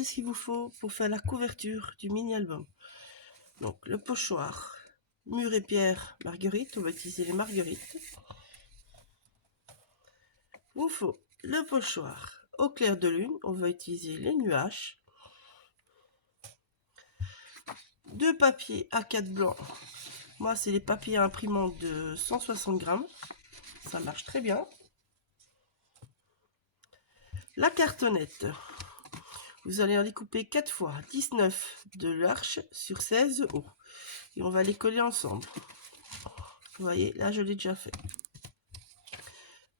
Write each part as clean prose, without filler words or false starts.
voici ce qu'il vous faut pour faire la couverture du mini-album. Donc le pochoir Mur et Pierre Marguerite, on va utiliser les marguerites. Il vous faut le pochoir Au clair de lune, on va utiliser les nuages. 2 papiers A4 blancs, moi c'est les papiers imprimantes de 160 grammes, ça marche très bien. La cartonnette, vous allez en découper 4 fois 19 de l'arche sur 16 de haut et on va les coller ensemble. Vous voyez, là je l'ai déjà fait.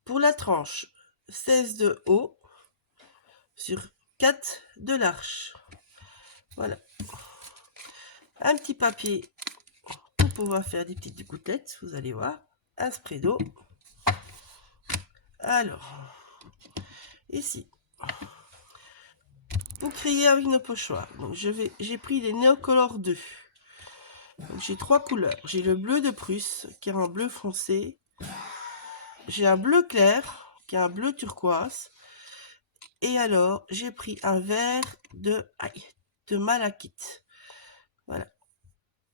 Pour la tranche, 16 de haut sur 4 de l'arche. Voilà. Un petit papier pour pouvoir faire des petites gouttelettes, vous allez voir. Un spray d'eau. Alors, ici, pour créer avec nos pochoirs, donc j'ai pris les Neocolor 2. J'ai 3 couleurs. J'ai le bleu de Prusse qui est en bleu foncé. J'ai un bleu clair qui est un bleu turquoise. Et alors, j'ai pris un vert de malachite. Voilà.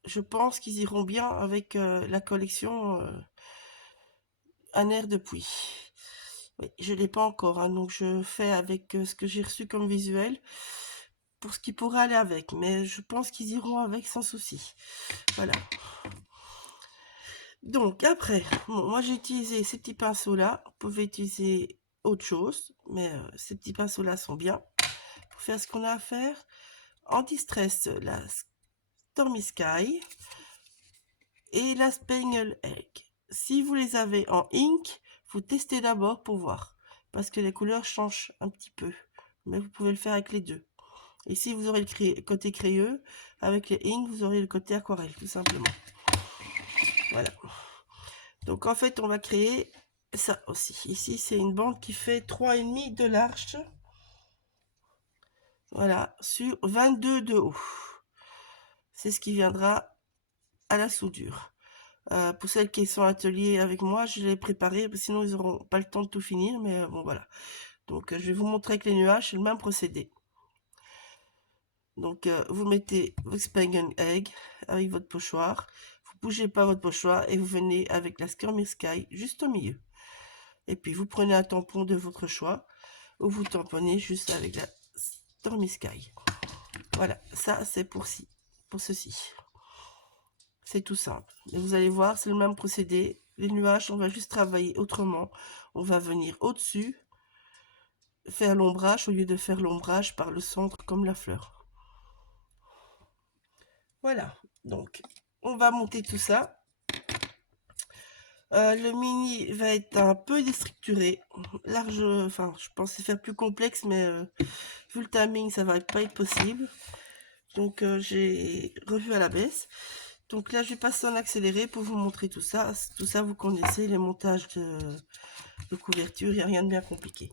Je pense qu'ils iront bien avec la collection Un air de pluie. Oui, je ne l'ai pas encore, hein, donc je fais avec ce que j'ai reçu comme visuel pour ce qui pourrait aller avec. Mais je pense qu'ils iront avec sans souci. Voilà. Donc après, bon, moi j'ai utilisé ces petits pinceaux-là. Vous pouvez utiliser autre chose, mais ces petits pinceaux-là sont bien pour faire ce qu'on a à faire. Anti-stress, la Stormy Sky et la Spangle Egg. Si vous les avez en ink, vous testez d'abord pour voir, parce que les couleurs changent un petit peu, mais vous pouvez le faire avec les deux. Et si vous aurez le côté crayeux, avec les ink, vous aurez le côté aquarelle, tout simplement. Voilà. Donc en fait, on va créer ça aussi. Ici, c'est une bande qui fait 3,5 de large. Voilà, sur 22 de haut. C'est ce qui viendra à la soudure. Pour celles qui sont atelier avec moi, je l'ai préparé, sinon ils n'auront pas le temps de tout finir, mais bon voilà. Donc je vais vous montrer avec les nuages, c'est le même procédé. Donc vous mettez votre Spangle Egg avec votre pochoir, vous bougez pas votre pochoir et vous venez avec la Stormy Sky juste au milieu. Et puis vous prenez un tampon de votre choix, ou vous tamponnez juste avec la Stormy Sky. Voilà, ça c'est pour ceci. C'est tout simple. Et vous allez voir, c'est le même procédé. Les nuages, on va juste travailler autrement. On va venir au-dessus, faire l'ombrage au lieu de faire l'ombrage par le centre comme la fleur. Voilà, donc on va monter tout ça. Le mini va être un peu déstructuré. Large, enfin, je pensais faire plus complexe, mais vu le timing, ça va pas être possible. Donc j'ai revu à la baisse. Donc là, je vais passer en accéléré pour vous montrer tout ça. Tout ça, vous connaissez les montages de couverture, il n'y a rien de bien compliqué.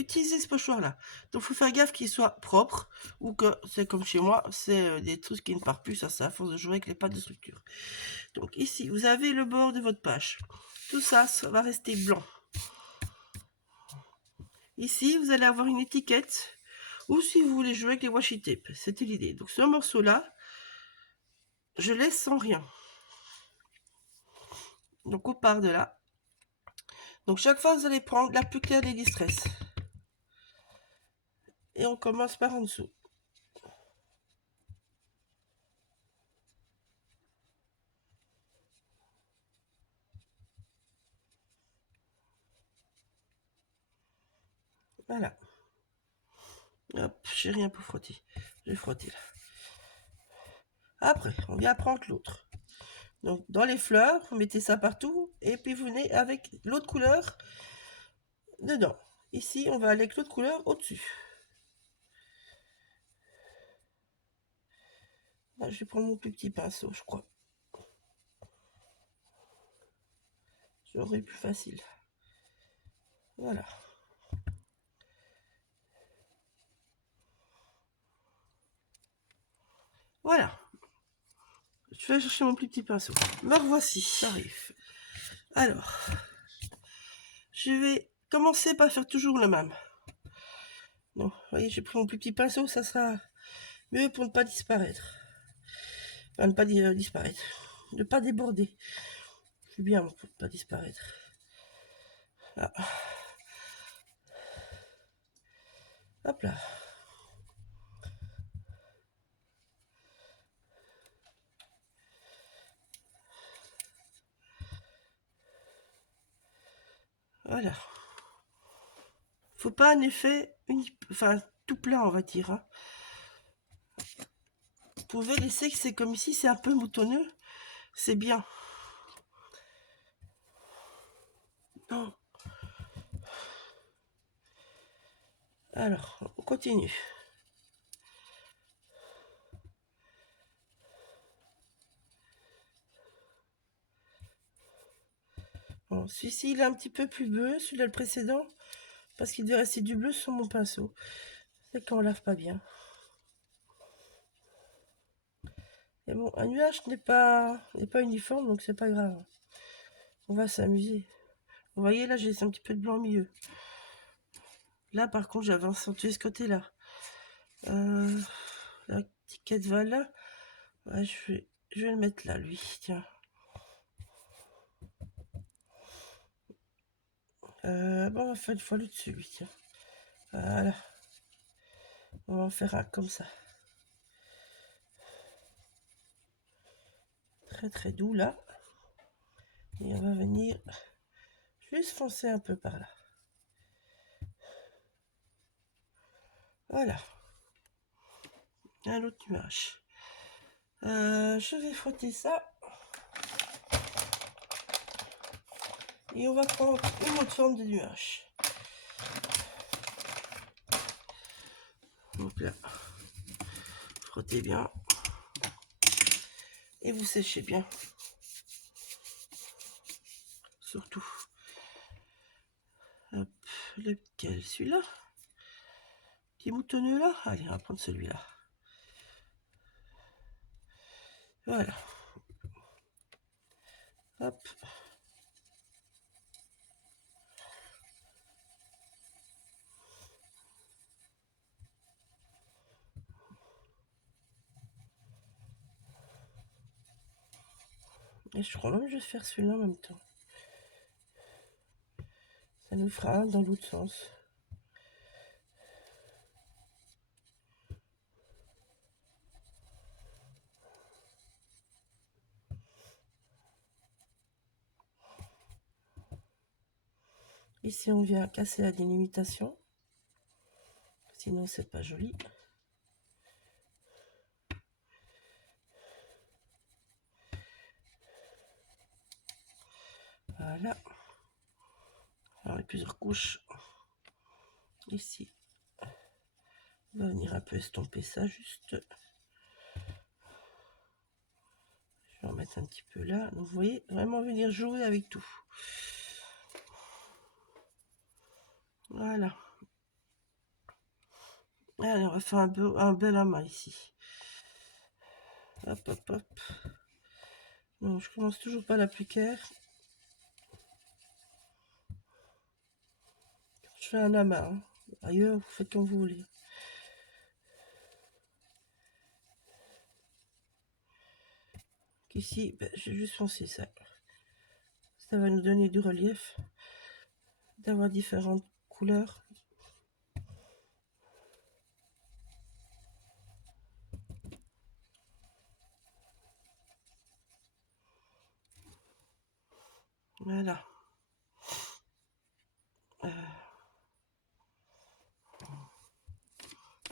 utilisez ce pochoir là. Donc faut faire gaffe qu'il soit propre, ou que c'est comme chez moi, c'est des trucs qui ne partent plus, ça c'est à force de jouer avec les pattes de structure. Donc ici vous avez le bord de votre page, tout ça, ça va rester blanc. Ici vous allez avoir une étiquette, ou si vous voulez jouer avec les washi tape, c'était l'idée. Donc ce morceau là, je laisse sans rien. Donc on part de là. Donc chaque fois vous allez prendre la plus claire des Distress. Et on commence par en dessous. Voilà. Hop, j'ai rien pour frotter. Je vais frotter là. Après, on vient prendre l'autre. Donc dans les fleurs, vous mettez ça partout. Et puis vous venez avec l'autre couleur dedans. Ici, on va aller avec l'autre couleur au-dessus. Là, je vais prendre mon plus petit pinceau, je crois. J'aurai plus facile. Voilà. Voilà. Je vais chercher mon plus petit pinceau. Me revoici, j'arrive. Alors, je vais commencer par faire toujours le même. Bon, vous voyez, j'ai pris mon plus petit pinceau, ça sera mieux pour ne pas disparaître. Enfin, ne pas disparaître. Ne pas déborder. C'est bien pour ne pas disparaître. Ah. Hop là. Voilà. Faut pas un effet enfin tout plat, on va dire. Hein. Vous pouvez laisser que c'est comme ici, c'est un peu moutonneux. C'est bien. Non. Alors, on continue. Bon, celui-ci, il est un petit peu plus bleu, celui-là le précédent, parce qu'il devait rester du bleu sur mon pinceau. C'est quand on lave pas bien. Et bon, un nuage n'est pas uniforme, donc c'est pas grave. On va s'amuser. Vous voyez, là, j'ai un petit peu de blanc au milieu. Là, par contre, j'avais accentué ce côté-là. La étiquette va là. Ouais, je vais le mettre là, lui. Tiens. Bon, on va faire une fois le dessus, lui. Tiens. Voilà. On va en faire un comme ça. Très très doux là. Et on va venir juste foncer un peu par là. Voilà. Un autre nuage. Je vais frotter ça. Et on va prendre une autre forme de nuage. Donc là, frottez bien. Et vous séchez bien. Surtout. Hop, lequel? Celui-là? Petit moutonneux là? Allez, on va prendre celui-là. Voilà. Hop. Et je crois même que je vais faire celui-là en même temps. Ça nous fera dans l'autre sens. Ici, on vient casser la délimitation. Sinon, c'est pas joli. Voilà. Alors, les plusieurs couches. Ici. On va venir un peu estomper ça, juste. Je vais en mettre un petit peu là. Donc, vous voyez, vraiment venir jouer avec tout. Voilà. Allez, on va faire un bel amas ici. Hop, hop, hop. Donc, je commence toujours par l'appliquaire. Je fais un amas. Hein. Ailleurs, vous faites comme vous voulez. Ici, ben, j'ai juste foncé ça. Ça va nous donner du relief, d'avoir différentes couleurs. Voilà.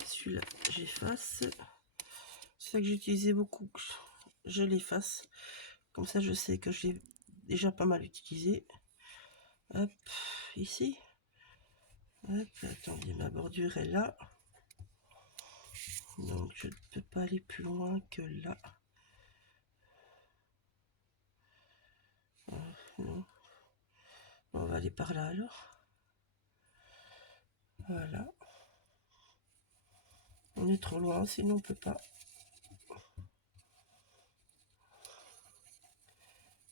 Celui-là, j'efface. C'est ça que j'utilisais beaucoup. Je l'efface. Comme ça, je sais que j'ai déjà pas mal utilisé. Hop, ici. Hop, attendez, ma bordure est là. Donc, je ne peux pas aller plus loin que là. Non. On va aller par là alors. Voilà. On est trop loin, sinon on peut pas.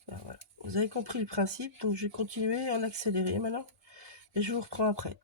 Ben voilà. Vous avez compris le principe, donc je vais continuer en accéléré maintenant. Et je vous reprends après.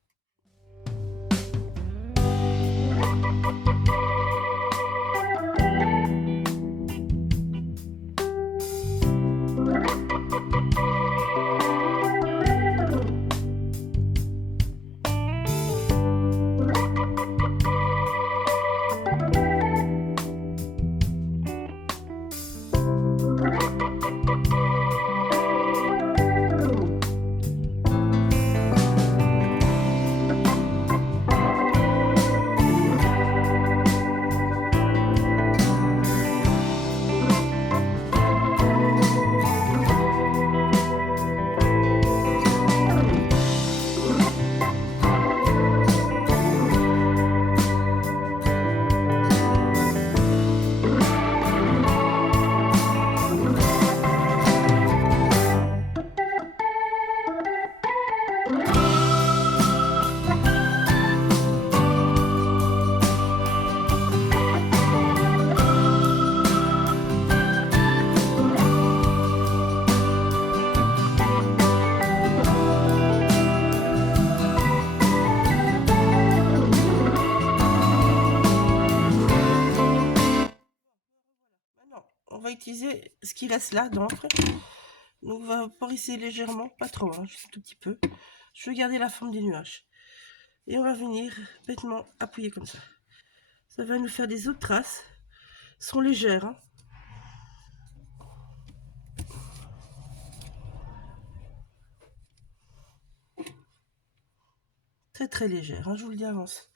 On va utiliser ce qui reste là d'encre. Donc on va poriser légèrement, pas trop, hein, juste un tout petit peu. Je vais garder la forme des nuages. Et on va venir bêtement appuyer comme ça. Ça va nous faire des autres traces. Elles sont légères. Hein. Très très légères, hein, je vous le dis avance.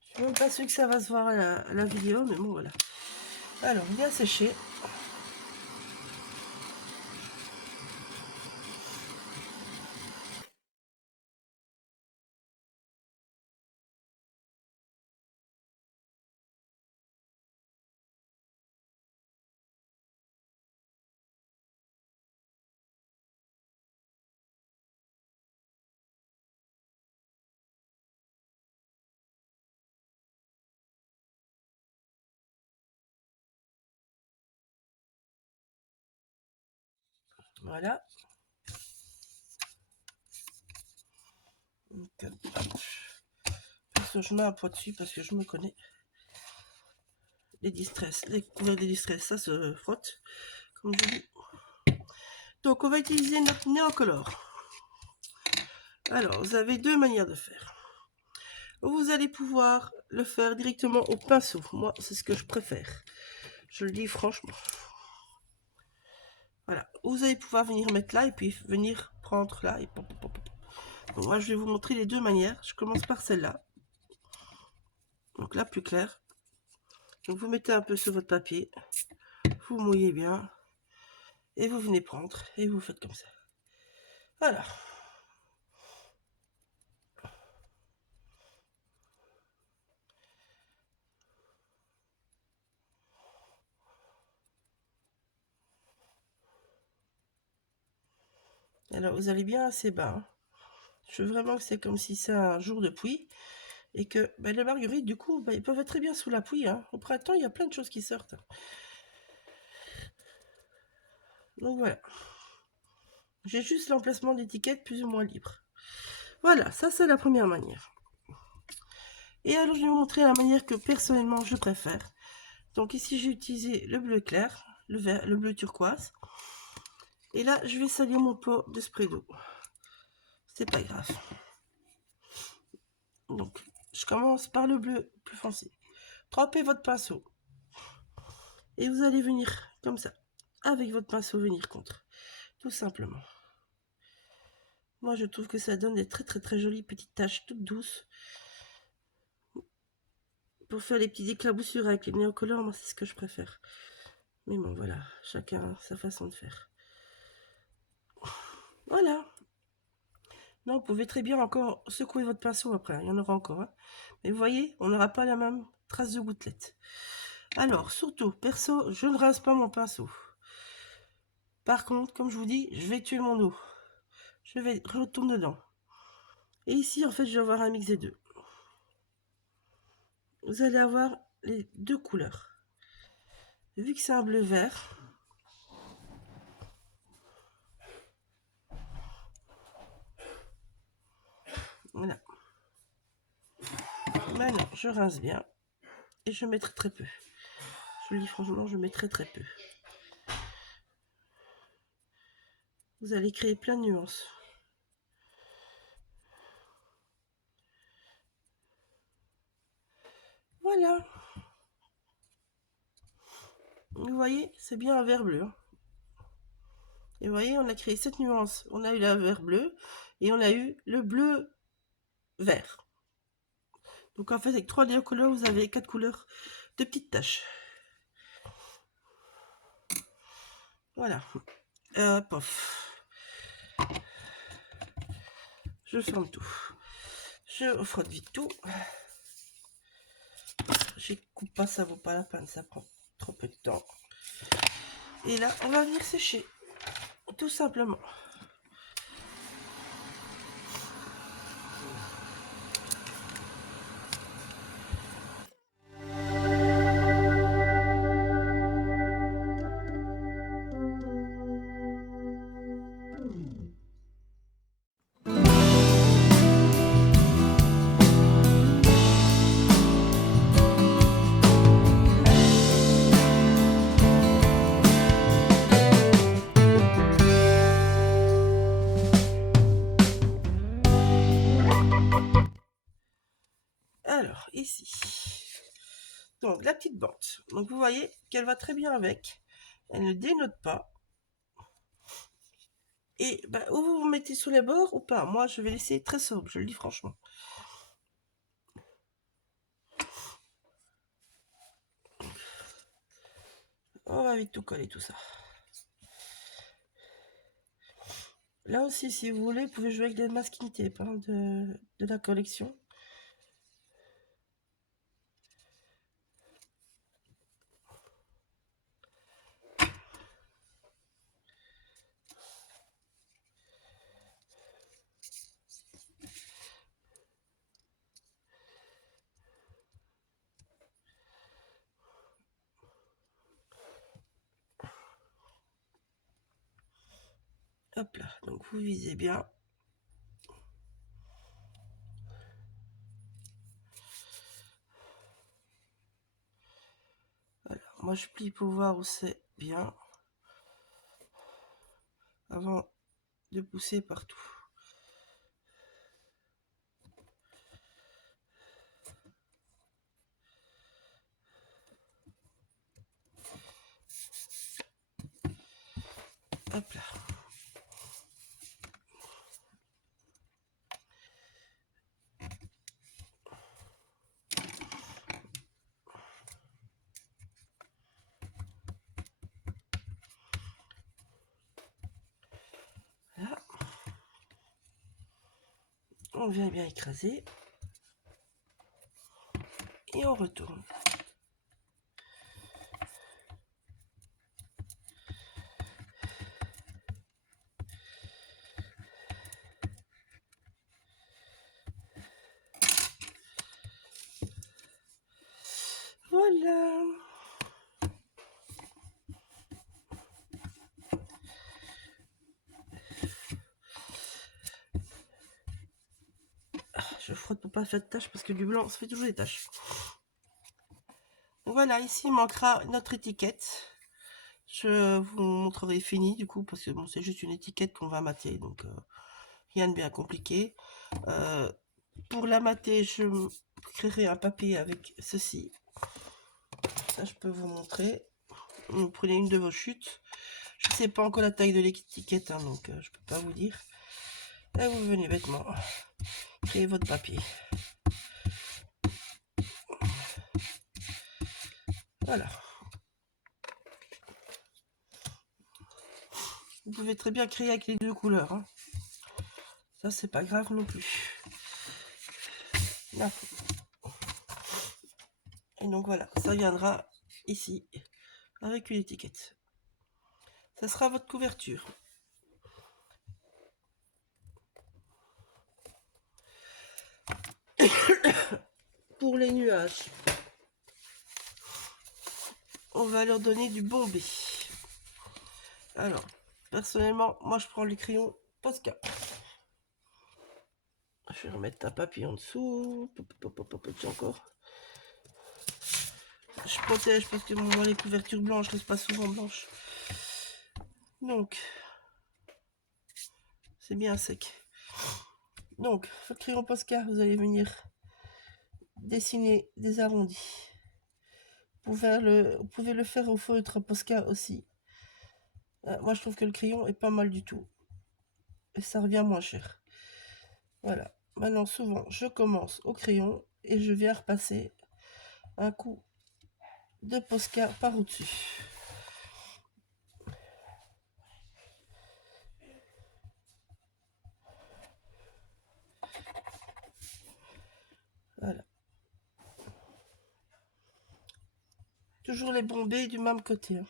Je suis même pas sûre que ça va se voir à la vidéo, mais bon voilà. Alors, bien séché. Voilà. Donc, je mets un poids dessus parce que je me connais. Les distress, les couverts des distress, ça se frotte, comme je dis. Donc, on va utiliser notre néocolore. Alors, vous avez deux manières de faire. Vous allez pouvoir le faire directement au pinceau. Moi, c'est ce que je préfère. Je le dis franchement. Voilà. Vous allez pouvoir venir mettre là et puis venir prendre là. Et pop, pop, pop. Donc, moi, je vais vous montrer les deux manières. Je commence par celle-là. Donc, la plus claire. Donc, vous mettez un peu sur votre papier. Vous mouillez bien. Et vous venez prendre. Et vous faites comme ça. Voilà. Alors, vous allez bien assez bas. Hein. Je veux vraiment que c'est comme si c'est un jour de pluie. Et que les marguerites, du coup, ils peuvent être très bien sous la pluie. Hein. Au printemps, il y a plein de choses qui sortent. Donc voilà. J'ai juste l'emplacement d'étiquette plus ou moins libre. Voilà, ça c'est la première manière. Et alors je vais vous montrer la manière que personnellement je préfère. Donc ici j'ai utilisé le bleu clair, le bleu turquoise. Et là je vais salir mon pot de spray d'eau. C'est pas grave. Donc je commence par le bleu plus foncé. Trempez votre pinceau. Et vous allez venir comme ça. Avec votre pinceau venir contre. Tout simplement. Moi je trouve que ça donne des très jolies petites taches toutes douces. Pour faire les petites éclaboussures avec les néocolores, moi c'est ce que je préfère. Mais bon voilà, chacun a sa façon de faire. Voilà. Non, vous pouvez très bien encore secouer votre pinceau après, il y en aura encore. Hein. Mais vous voyez, on n'aura pas la même trace de gouttelette. Alors, surtout, perso, je ne rince pas mon pinceau. Par contre, comme je vous dis, je vais tuer mon eau. Je vais retourner dedans. Et ici, en fait, je vais avoir un mix des deux. Vous allez avoir les deux couleurs. Vu que c'est un bleu vert, voilà. Maintenant, je rince bien. Et je mettrai très peu. Je vous le dis franchement, je mettrai très peu. Vous allez créer plein de nuances. Voilà. Vous voyez, c'est bien un vert bleu. Hein. Et vous voyez, on a créé cette nuance. On a eu le vert bleu et on a eu le bleu vert. Donc en fait, avec 3 couleurs, vous avez 4 couleurs de petites taches. Voilà. Pof. Je ferme tout. Je frotte vite tout. Je coupe pas, ça vaut pas la peine, ça prend trop peu de temps. Et là, on va venir sécher. Tout simplement. Alors, ici. Donc, la petite bande. Donc, vous voyez qu'elle va très bien avec. Elle ne dénote pas. Et ou vous vous mettez sous les bords ou pas. Moi, je vais laisser très sobre, je le dis franchement. On va vite tout coller tout ça. Là aussi, si vous voulez, vous pouvez jouer avec des masking tape de la collection. Hop là, donc vous visez bien. Voilà, moi je plie pour voir où c'est bien. Avant de pousser partout. Hop là. Là. On vient bien écraser. Et on retourne. frotte pour pas faire de taches, parce que du blanc, ça fait toujours des taches. Donc voilà, ici, il manquera notre étiquette. Je vous montrerai fini, du coup, parce que bon, c'est juste une étiquette qu'on va mater, donc rien de bien compliqué. Pour la mater, je créerai un papier avec ceci. Ça, je peux vous montrer. Vous prenez une de vos chutes. Je ne sais pas encore la taille de l'étiquette, hein, donc je peux pas vous dire. Et vous venez bêtement créer votre papier. Voilà. Vous pouvez très bien créer avec les deux couleurs. Hein. Ça, c'est pas grave non plus. Là. Et donc voilà, ça viendra ici avec une étiquette. Ça sera votre couverture. Pour les nuages, on va leur donner du bombé. Alors, personnellement, moi je prends les crayons Posca. Je vais remettre un papier en dessous. Encore. Je protège parce que moi les couvertures blanches, je laisse pas souvent blanches. Donc, c'est bien sec. Donc, votre crayon Posca, vous allez venir dessiner des arrondis. Vous pouvez le faire au feutre Posca aussi. Moi, je trouve que le crayon est pas mal du tout. Et ça revient moins cher. Voilà. Maintenant, souvent, je commence au crayon et je viens repasser un coup de Posca par au-dessus. Voilà. Toujours les bombés du même côté. Hein.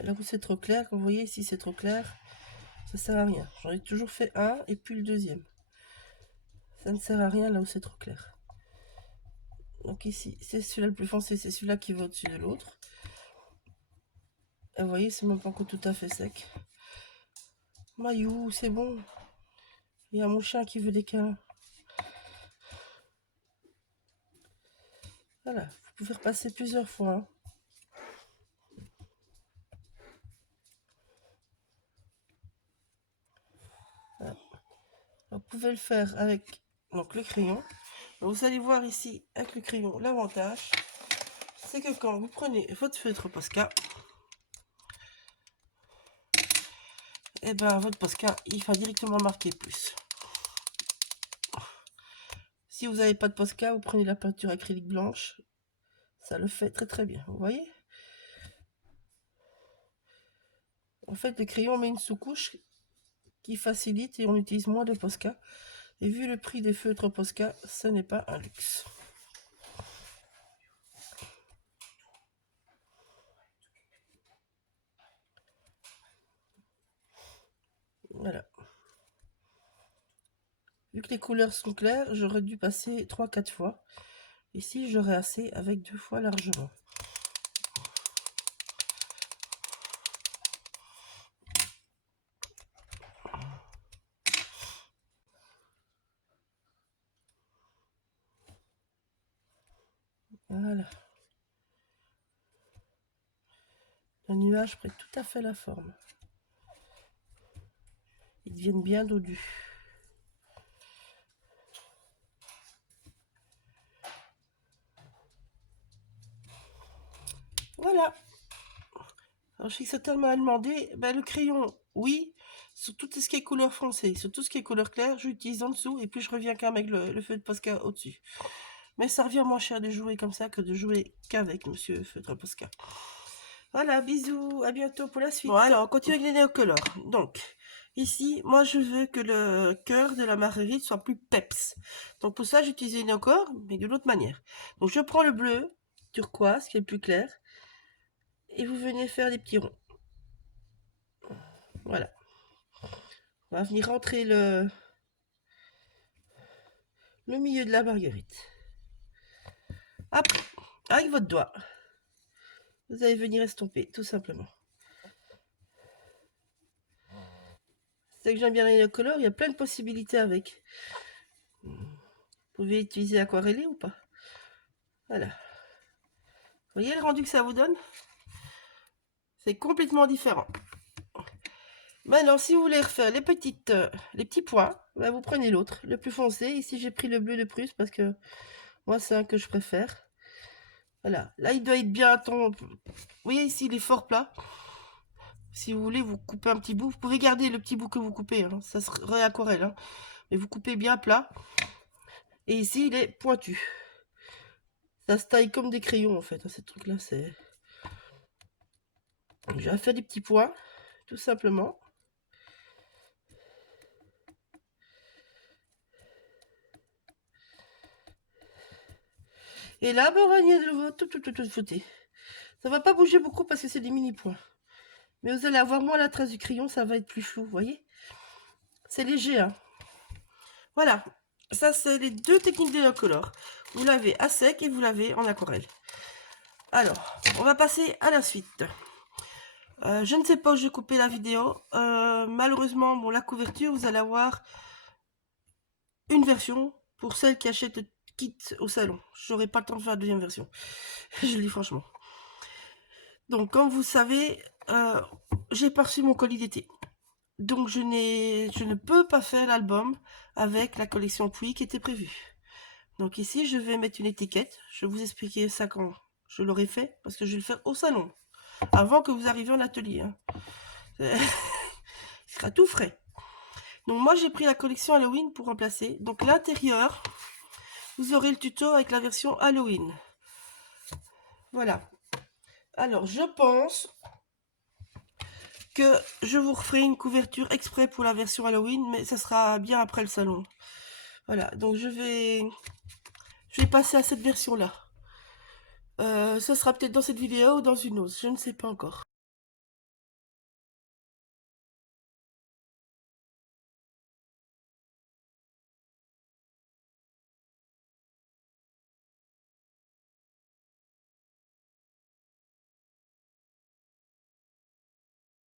Là où c'est trop clair, comme vous voyez ici c'est trop clair, ça sert à rien. J'en ai toujours fait un et puis le deuxième. Ça ne sert à rien là où c'est trop clair. Donc ici, c'est celui-là le plus foncé, c'est celui-là qui va au-dessus de l'autre. Et vous voyez, c'est même pas encore tout à fait sec. Maillou, c'est bon. Il y a mon chien qui veut des câlins. Voilà, vous pouvez repasser plusieurs fois. Hein. Voilà. Vous pouvez le faire avec donc, le crayon. Vous allez voir ici, avec le crayon, l'avantage, c'est que quand vous prenez votre feutre Posca, et ben votre Posca, il va directement marquer plus. Si vous n'avez pas de Posca, vous prenez la peinture acrylique blanche, ça le fait très très bien, vous voyez. En fait, le crayon met une sous-couche qui facilite et on utilise moins de Posca. Et vu le prix des feutres Posca, ce n'est pas un luxe. Voilà. Vu que les couleurs sont claires, j'aurais dû passer 3-4 fois. Ici, j'aurais assez avec 2 fois largement. Voilà. Le nuage prête tout à fait la forme. Ils deviennent bien dodus. Voilà. Alors, je sais que certains m'a demandé, ben, le crayon, oui, sur tout ce qui est couleur foncée, sur tout ce qui est couleur claire, j'utilise en dessous et puis je reviens quand même avec le feu de Posca au-dessus. Mais ça revient moins cher de jouer comme ça que de jouer qu'avec Monsieur Feutre Posca. Voilà, bisous, à bientôt pour la suite. Bon, alors, on continue avec les néocolores. Donc, ici, moi, je veux que le cœur de la marguerite soit plus peps. Donc, pour ça, j'utilise les néocolores, mais d'une autre manière. Donc, je prends le bleu turquoise, qui est le plus clair, et vous venez faire des petits ronds. Voilà. On va venir rentrer le milieu de la marguerite. Après, avec votre doigt. Vous allez venir estomper, tout simplement. C'est que j'aime bien les couleurs, il y a plein de possibilités avec. Vous pouvez utiliser aquarellé ou pas. Voilà. Vous voyez le rendu que ça vous donne? C'est complètement différent. Maintenant, si vous voulez refaire les petits points, bah, vous prenez l'autre, le plus foncé. Ici, j'ai pris le bleu de Prusse parce que moi, c'est un que je préfère. Voilà. Là, il doit être bien ton... Vous voyez ici, il est fort plat. Si vous voulez, vous coupez un petit bout. Vous pouvez garder le petit bout que vous coupez. Hein. Ça se réaquarelle. Hein. Mais vous coupez bien plat. Et ici, il est pointu. Ça se taille comme des crayons, en fait. Hein, ces trucs-là, c'est... Je vais faire des petits points, tout simplement. Et là, ben, on va venir tout fouter. Ça va pas bouger beaucoup parce que c'est des mini-points. Mais vous allez avoir moins la trace du crayon, ça va être plus flou, vous voyez? C'est léger, hein. Voilà. Ça, c'est les deux techniques de color. Vous l'avez à sec et vous l'avez en aquarelle. Alors, on va passer à la suite. Je ne sais pas où je vais couper la vidéo. Malheureusement, bon, la couverture, vous allez avoir une version pour celles qui achètent le kit au salon. J'aurai pas le temps de faire la deuxième version. Je le dis franchement. Donc, comme vous savez, j'ai pas reçu mon colis d'été. Donc, je ne peux pas faire l'album avec la collection Puy qui était prévue. Donc ici, je vais mettre une étiquette. Je vais vous expliquer ça quand je l'aurai fait, parce que je vais le faire au salon, avant que vous arriviez en atelier. Hein. Il sera tout frais. Donc moi, j'ai pris la collection Halloween pour remplacer. Donc l'intérieur, vous aurez le tuto avec la version Halloween. Voilà. Alors, je pense que je vous referai une couverture exprès pour la version Halloween, mais ça sera bien après le salon. Voilà, donc je vais passer à cette version-là. Ce sera peut-être dans cette vidéo ou dans une autre, je ne sais pas encore.